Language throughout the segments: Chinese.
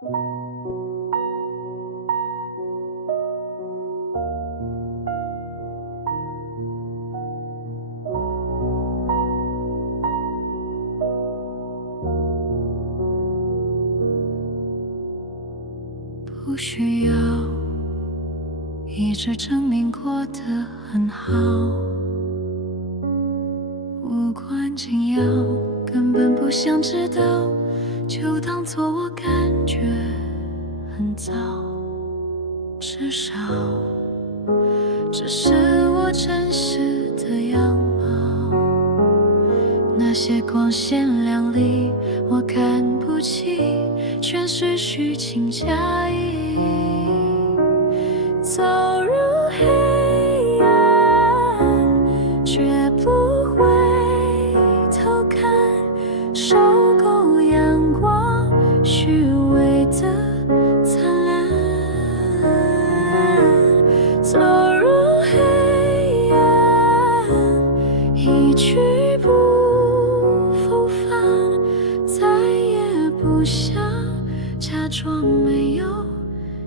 不需要一直证明过得很好，无关紧要，根本不想知道，就当作我感觉很糟。至少这是我真实的样貌，那些光鲜亮丽我看不起，全是虚情假意。走入黑暗，绝不回头看，受够阳光虚伪的灿烂。走入黑暗，一去不复返，再也不想假装没有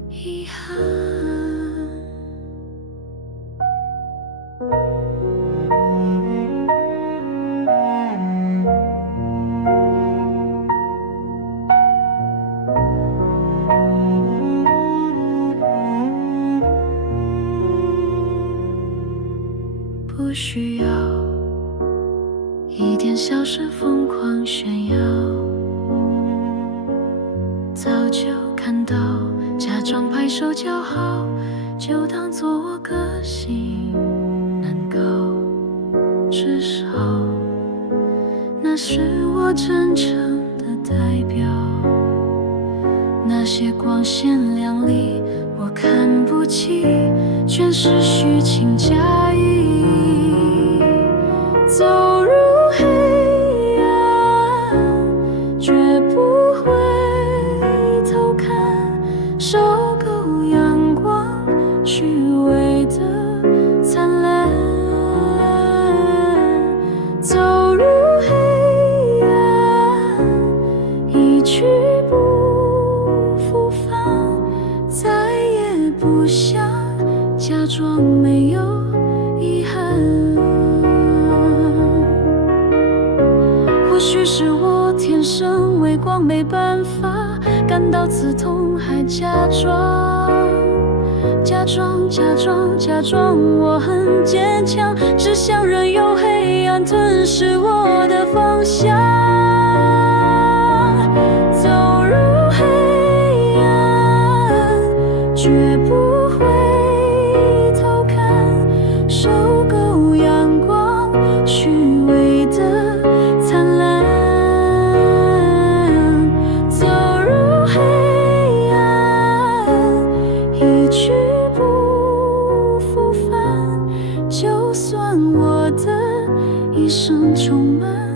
遗憾。不需要一点小事疯狂炫耀，早就看到，假装拍手叫好，就当作我个性能够至少，那是我真诚的代表。那些光鲜亮丽我看不起，全是虚情假意。走入黑暗，绝不回头看，受够阳光虚伪的灿烂。走入黑暗，一去不复返，再也不想假装没有遗憾。或许是我天生微光，没办法感到刺痛，还假装我很坚强，只想任由黑暗吞噬我的方向。走入黑暗，绝不回头看，受够阳光虚伪的灿烂。走入黑暗，一去不复返，就算我的一生充满